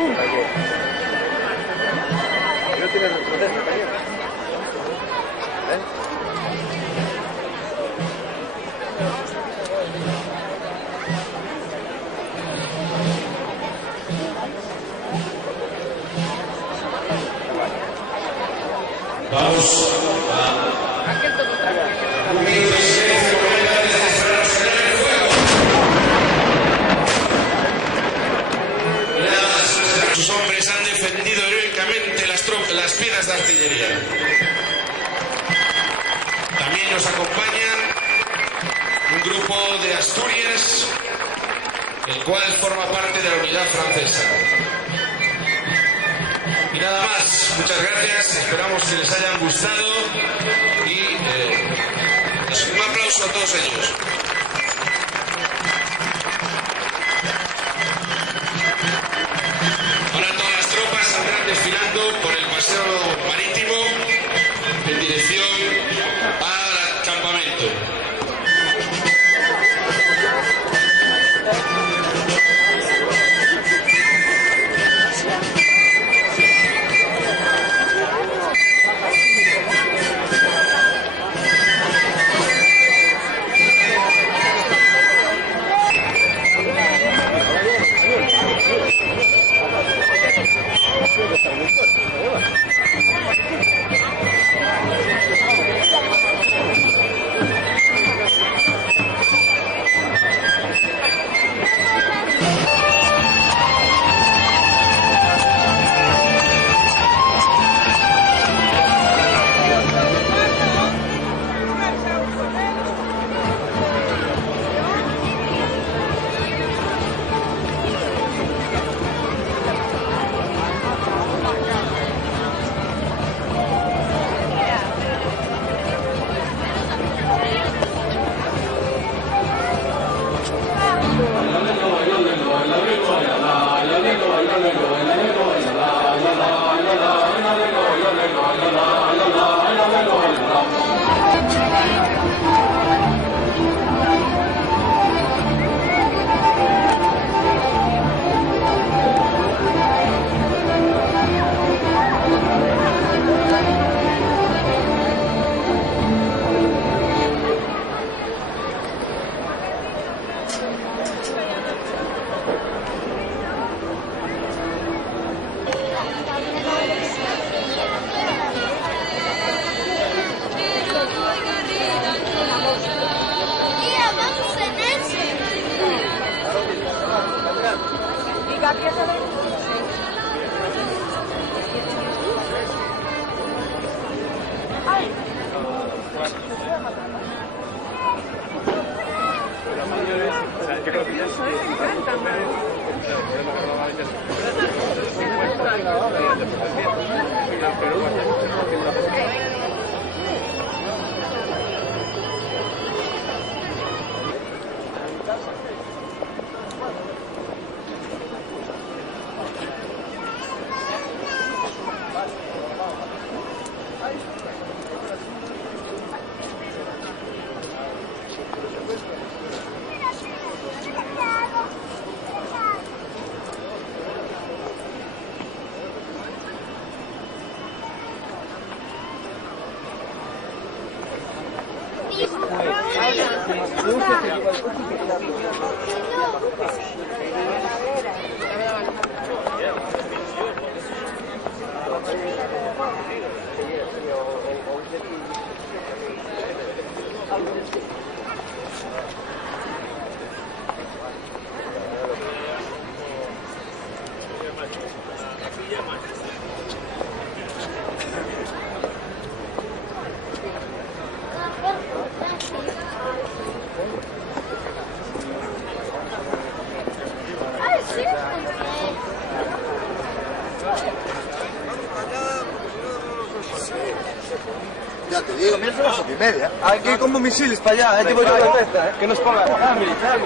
No tienes responder, compañero. Vamos sus hombres han defendido heroicamente las piedras de artillería. También nos acompaña un grupo de Asturias, el cual forma parte de la unidad francesa. Y nada más, muchas gracias, esperamos que les hayan gustado y un aplauso a todos ellos. Ahora todas las tropas saldrán desfilando por el paseo marítimo en dirección al campamento. Ya te digo, mira, son las 8:30. Hay que ir como misiles para allá, tipo yo de esta, que nos pongan. Militar.